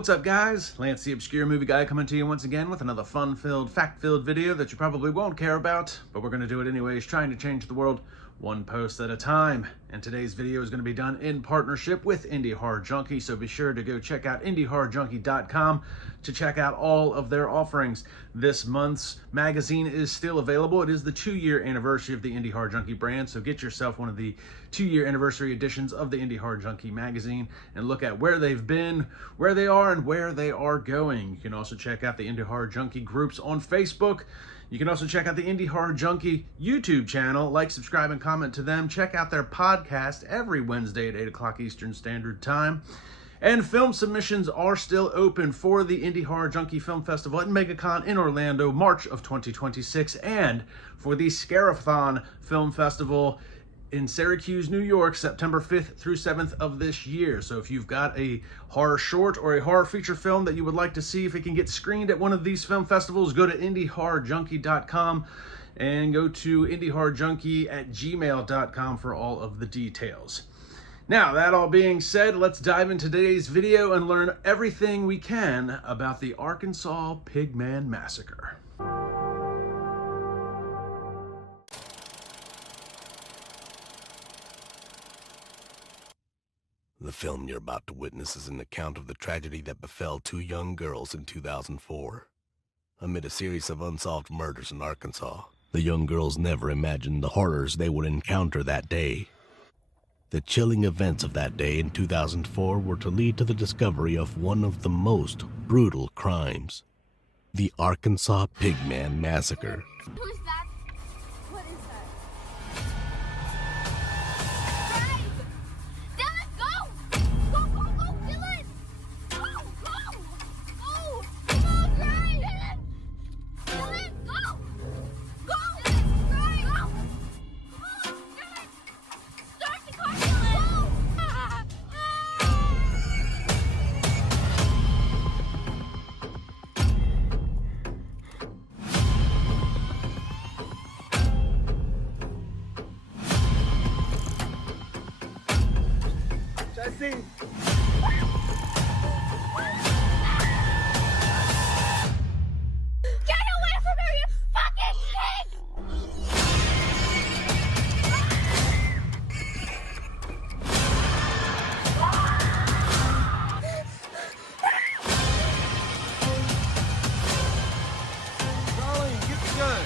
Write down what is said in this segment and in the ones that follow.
What's up, guys? Lance the Obscure Movie Guy coming to you once again with another fun-filled, fact-filled video that you probably won't care about, but we're going to do it anyways, trying to change the world one post at a time. And today's video is going to be done in partnership with Indie Horror Junkie, so be sure to go check out indiehorrorjunkie.com to check out all of their offerings. This month's magazine is still available. It is the 2-year anniversary of the Indie Horror Junkie brand, so get yourself one of the 2-year anniversary editions of the Indie Horror Junkie magazine and look at where they've been, where they are, and where they are going. You can also check out the Indie Horror Junkie groups on Facebook. You can also check out the Indie Horror Junkie YouTube channel. Like, subscribe, and comment to them. Check out their podcast every Wednesday at 8 o'clock Eastern Standard Time. And film submissions are still open for the Indie Horror Junkie Film Festival at MegaCon in Orlando, March of 2026, and for the Scarathon Film Festival in Syracuse, New York, September 5th through 7th of this year. So if you've got a horror short or a horror feature film that you would like to see if it can get screened at one of these film festivals, go to indiehorrorjunkie.com and go to indiehorrorjunkie@gmail.com for all of the details. Now, that all being said, let's dive into today's video and learn everything we can about the Arkansas Pigman Massacre. The film you're about to witness is an account of the tragedy that befell 2 young girls in 2004. Amid a series of unsolved murders in Arkansas, the young girls never imagined the horrors they would encounter that day. The chilling events of that day in 2004 were to lead to the discovery of one of the most brutal crimes: the Arkansas Pigman Massacre. Who is that? What is that? Dylan, go! Go, go, go, Dylan! Go, go! Go! Come on, Gray! Dylan! Dylan, go! Go! Dylan, Gray! Go! Come on, Dylan! Start the car, Dylan! Go! Chelsea! Get away from her, you fucking pig! Charlie, get the gun!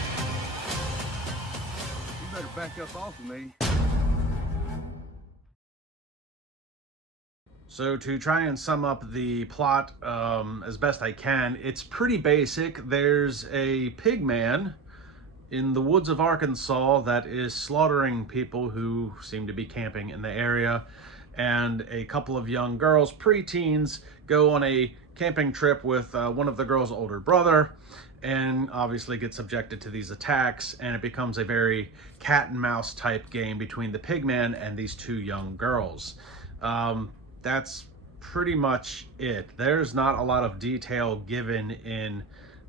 You better back up off of me. So to try and sum up the plot as best I can, it's pretty basic. There's a pig man in the woods of Arkansas that is slaughtering people who seem to be camping in the area, and a couple of young girls, preteens, go on a camping trip with one of the girls' older brother, and obviously get subjected to these attacks, and it becomes a very cat and mouse type game between the pig man and these 2 young girls. That's pretty much it. There's not a lot of detail given in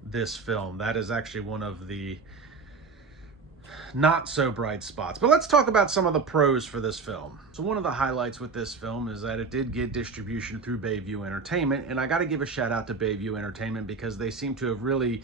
this film. That is actually one of the not so bright spots. But let's talk about some of the pros for this film. So one of the highlights with this film is that it did get distribution through Bayview Entertainment, and I got to give a shout out to Bayview Entertainment because they seem to have really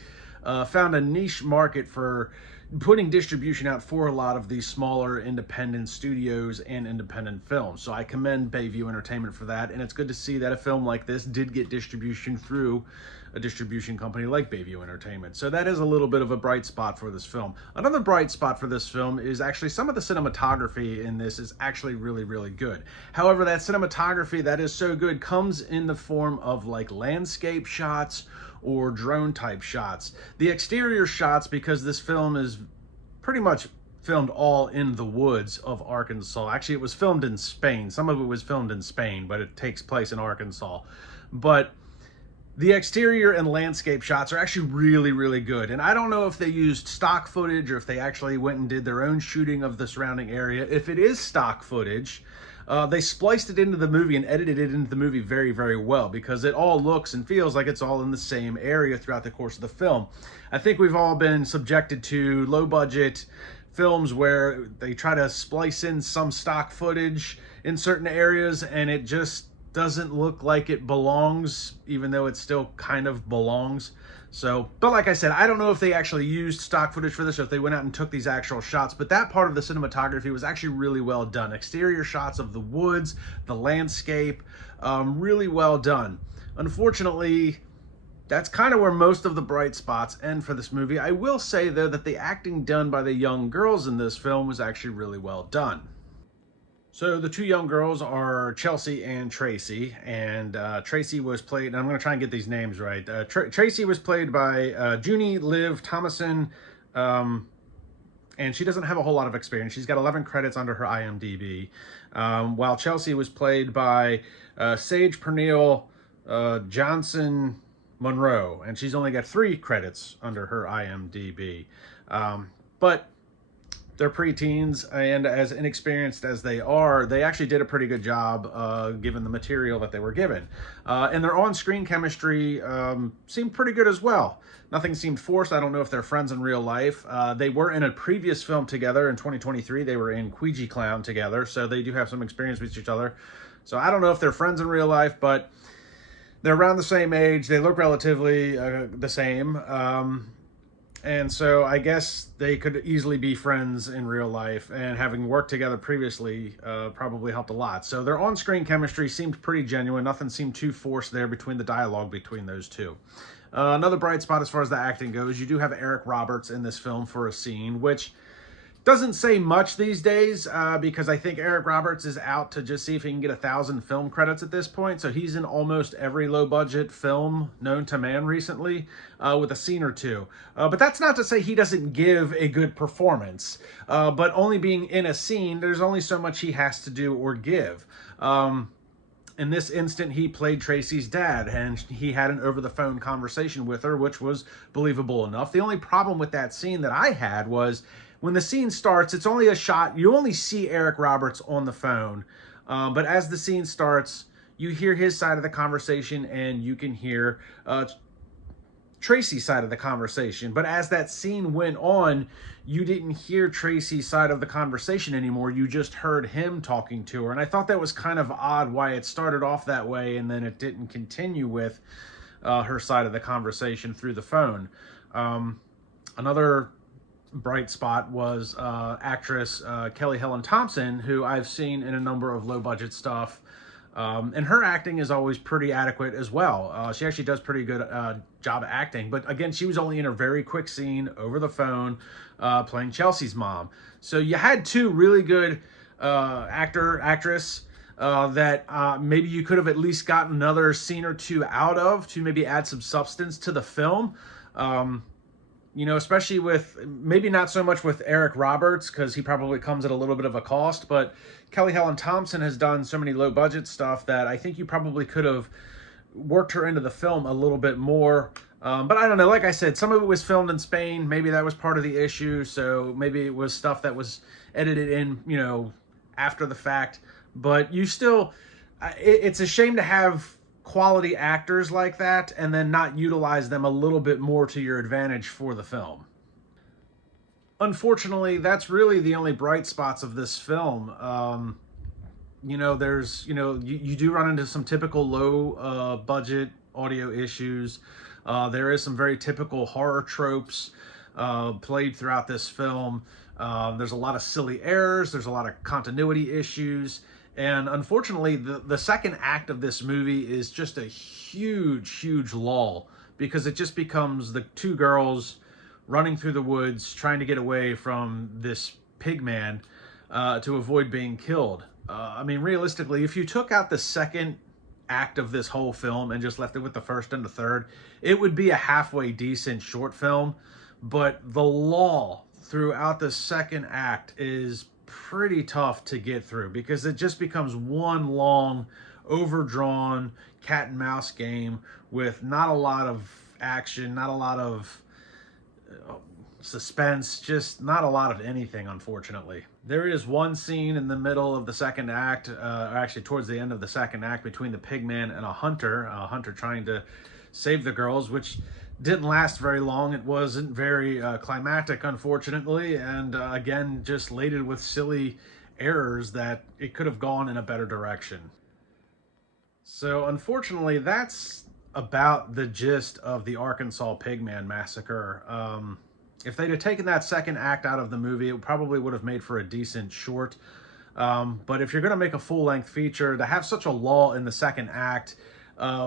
found a niche market for putting distribution out for a lot of these smaller independent studios and independent films. So I commend Bayview Entertainment for that, and it's good to see that a film like this did get distribution through a distribution company like Bayview Entertainment. So that is a little bit of a bright spot for this film. Another bright spot for this film is actually some of the cinematography in this is actually really, really good. However, that cinematography that is so good comes in the form of like landscape shots or drone type shots. The exterior shots, because this film is pretty much filmed all in the woods of Arkansas. Actually, it was filmed in Spain. Some of it was filmed in Spain, but it takes place in Arkansas. But the exterior and landscape shots are actually really, really good. And I don't know if they used stock footage or if they actually went and did their own shooting of the surrounding area. If it is stock footage, they spliced it into the movie and edited it into the movie very, very well, because it all looks and feels like it's all in the same area throughout the course of the film. I think we've all been subjected to low-budget films where they try to splice in some stock footage in certain areas, and it just doesn't look like it belongs, even though it still kind of belongs. So, but like I said, I don't know if they actually used stock footage for this or if they went out and took these actual shots, but that part of the cinematography was actually really well done. Exterior shots of the woods, the landscape, really well done. Unfortunately, that's kind of where most of the bright spots end for this movie. I will say, though, that the acting done by the young girls in this film was actually really well done. So the two young girls are Chelsea and Tracey, and Tracey was played, and I'm going to try and get these names right. Tracey was played by Junie Liv Thomason, and she doesn't have a whole lot of experience. She's got 11 credits under her IMDb, while Chelsea was played by Sage Pernille Johnson Monroe, and she's only got 3 credits under her IMDb. But they're preteens, and as inexperienced as they are, they actually did a pretty good job given the material that they were given. And their on-screen chemistry seemed pretty good as well. Nothing seemed forced. I don't know if they're friends in real life. They were in a previous film together in 2023. They were in Queegee Clown together, so they do have some experience with each other. So I don't know if they're friends in real life, but they're around the same age. They look relatively the same. And so I guess they could easily be friends in real life, and having worked together previously probably helped a lot. So their on-screen chemistry seemed pretty genuine. Nothing seemed too forced there between the dialogue between those two. Another bright spot as far as the acting goes, you do have Eric Roberts in this film for a scene, which doesn't say much these days because I think Eric Roberts is out to just see if he can get 1,000 film credits at this point. So he's in almost every low-budget film known to man recently with a scene or two. But that's not to say he doesn't give a good performance. But only being in a scene, there's only so much he has to do or give. In this instant, he played Tracey's dad, and he had an over-the-phone conversation with her, which was believable enough. The only problem with that scene that I had was, when the scene starts, it's only a shot. You only see Eric Roberts on the phone. But as the scene starts, you hear his side of the conversation, and you can hear Tracey's side of the conversation. But as that scene went on, you didn't hear Tracey's side of the conversation anymore. You just heard him talking to her. And I thought that was kind of odd why it started off that way, and then it didn't continue with her side of the conversation through the phone. Another bright spot was actress Kelly Helen Thompson, who I've seen in a number of low-budget stuff. And her acting is always pretty adequate as well. She actually does pretty good job acting. But again, she was only in a very quick scene over the phone playing Chelsea's mom. So you had two really good actress that maybe you could have at least gotten another scene or two out of to maybe add some substance to the film. You know, especially with, maybe not so much with Eric Roberts, because he probably comes at a little bit of a cost, but Kelly Helen Thompson has done so many low-budget stuff that I think you probably could have worked her into the film a little bit more. But I don't know, like I said, some of it was filmed in Spain. Maybe that was part of the issue, so maybe it was stuff that was edited in, you know, after the fact. But you still, it's a shame to have quality actors like that and then not utilize them a little bit more to your advantage for the film. Unfortunately, that's really the only bright spots of this film. You know, there's, you know, you do run into some typical low budget audio issues. There is some very typical horror tropes played throughout this film. There's a lot of silly errors. There's a lot of continuity issues. And unfortunately, the second act of this movie is just a huge lull, because it just becomes the two girls running through the woods trying to get away from this pigman to avoid being killed. I mean, realistically, if you took out the second act of this whole film and just left it with the first and the third, it would be a halfway decent short film. But the lull throughout the second act is pretty tough to get through, because it just becomes one long, overdrawn cat and mouse game with not a lot of action, not a lot of suspense, just not a lot of anything, unfortunately. There is one scene in the middle of the second act, or actually towards the end of the second act, between the pigman and a hunter trying to save the girls, which didn't last very long. It wasn't very climactic, unfortunately, and again, just laden with silly errors that it could have gone in a better direction. So unfortunately, that's about the gist of the Arkansas Pigman Massacre. If they'd have taken that second act out of the movie, it probably would have made for a decent short. But if you're going to make a full-length feature, to have such a lull in the second act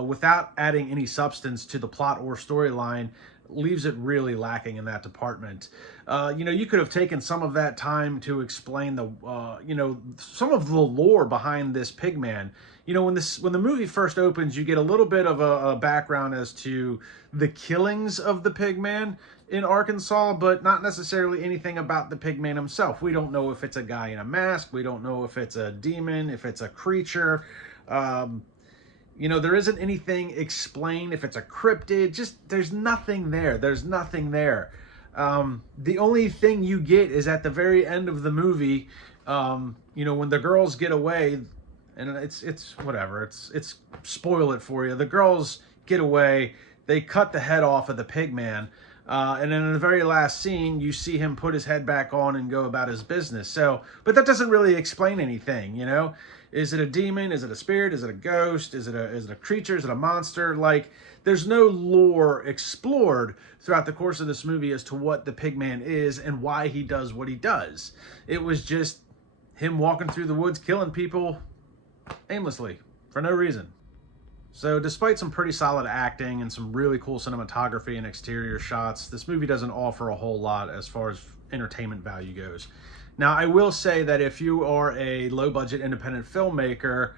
without adding any substance to the plot or storyline leaves it really lacking in that department. You could have taken some of that time to explain some of the lore behind this Pigman. When the movie first opens, you get a little bit of a background as to the killings of the Pigman in Arkansas, but not necessarily anything about the Pigman himself. We don't know if it's a guy in a mask. We don't know if it's a demon, if it's a creature. There isn't anything explained, if it's a cryptid. There's nothing there. There's nothing there. The only thing you get is at the very end of the movie, when the girls get away, and it's whatever. It's spoil it for you. The girls get away. They cut the head off of the Pigman. And then in the very last scene, you see him put his head back on and go about his business. But that doesn't really explain anything, Is it a demon? Is it a spirit? Is it a ghost? Is it a creature? Is it a monster? There's no lore explored throughout the course of this movie as to what the Pigman is and why he does what he does. It was just him walking through the woods, killing people aimlessly for no reason. So despite some pretty solid acting and some really cool cinematography and exterior shots, this movie doesn't offer a whole lot as far as entertainment value goes. Now, I will say that if you are a low-budget independent filmmaker,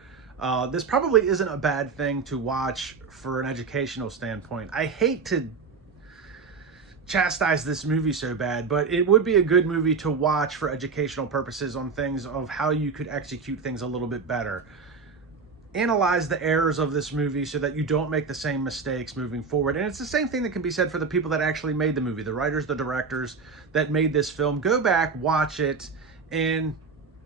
this probably isn't a bad thing to watch for an educational standpoint. I hate to chastise this movie so bad, but it would be a good movie to watch for educational purposes on things of how you could execute things a little bit better. Analyze the errors of this movie so that you don't make the same mistakes moving forward. And it's the same thing that can be said for the people that actually made the movie, the writers, the directors that made this film. Go back, watch it, and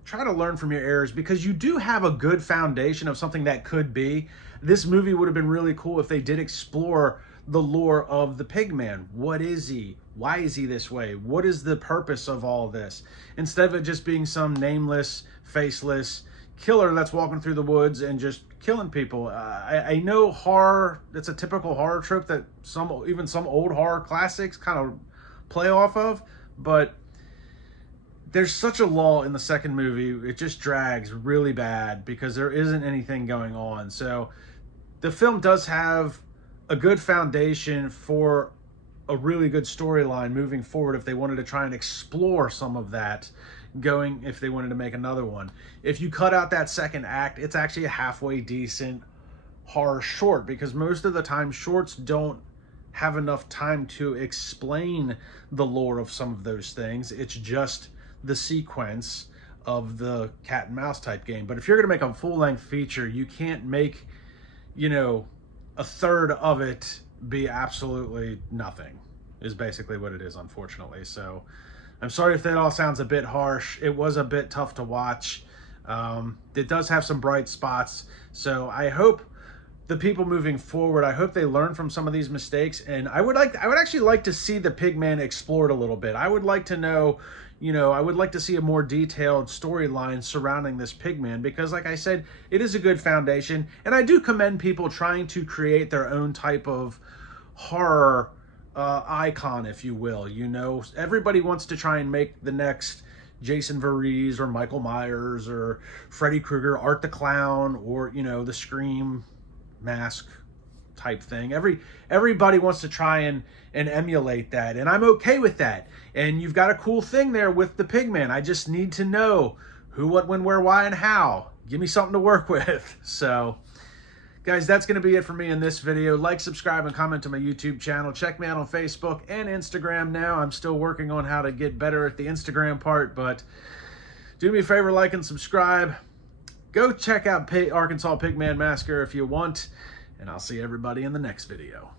try to learn from your errors, because you do have a good foundation of something that could be. This movie would have been really cool if they did explore the lore of the Pigman. What is he? Why is he this way? What is the purpose of all this? Instead of it just being some nameless, faceless killer that's walking through the woods and just killing people. I know horror, it's a typical horror trope that even some old horror classics kind of play off of, but there's such a lull in the second movie. It just drags really bad because there isn't anything going on. So the film does have a good foundation for a really good storyline moving forward if they wanted to try and explore some of that if they wanted to make another one. If you cut out that second act, it's actually a halfway decent horror short, because most of the time shorts don't have enough time to explain the lore of some of those things. It's just the sequence of the cat and mouse type game. But if you're going to make a full-length feature, you can't make, a third of it be absolutely nothing, is basically what it is, unfortunately. So I'm sorry if that all sounds a bit harsh. It was a bit tough to watch. It does have some bright spots. So I hope the people moving forward, I hope they learn from some of these mistakes. And I would actually like to see the Pigman explored a little bit. I would like to know, I would like to see a more detailed storyline surrounding this Pigman, because like I said, it is a good foundation. And I do commend people trying to create their own type of horror icon, if you will. Everybody wants to try and make the next Jason Voorhees or Michael Myers or Freddy Krueger, Art the Clown, or the Scream mask type thing. Everybody wants to try and emulate that, and I'm okay with that. And you've got a cool thing there with the Pigman. I just need to know who, what, when, where, why, and how. Give me something to work with. So guys, that's going to be it for me in this video. Like, subscribe, and comment to my YouTube channel. Check me out on Facebook and Instagram now. I'm still working on how to get better at the Instagram part, but do me a favor, like and subscribe. Go check out Arkansas Pigman Massacre if you want, and I'll see everybody in the next video.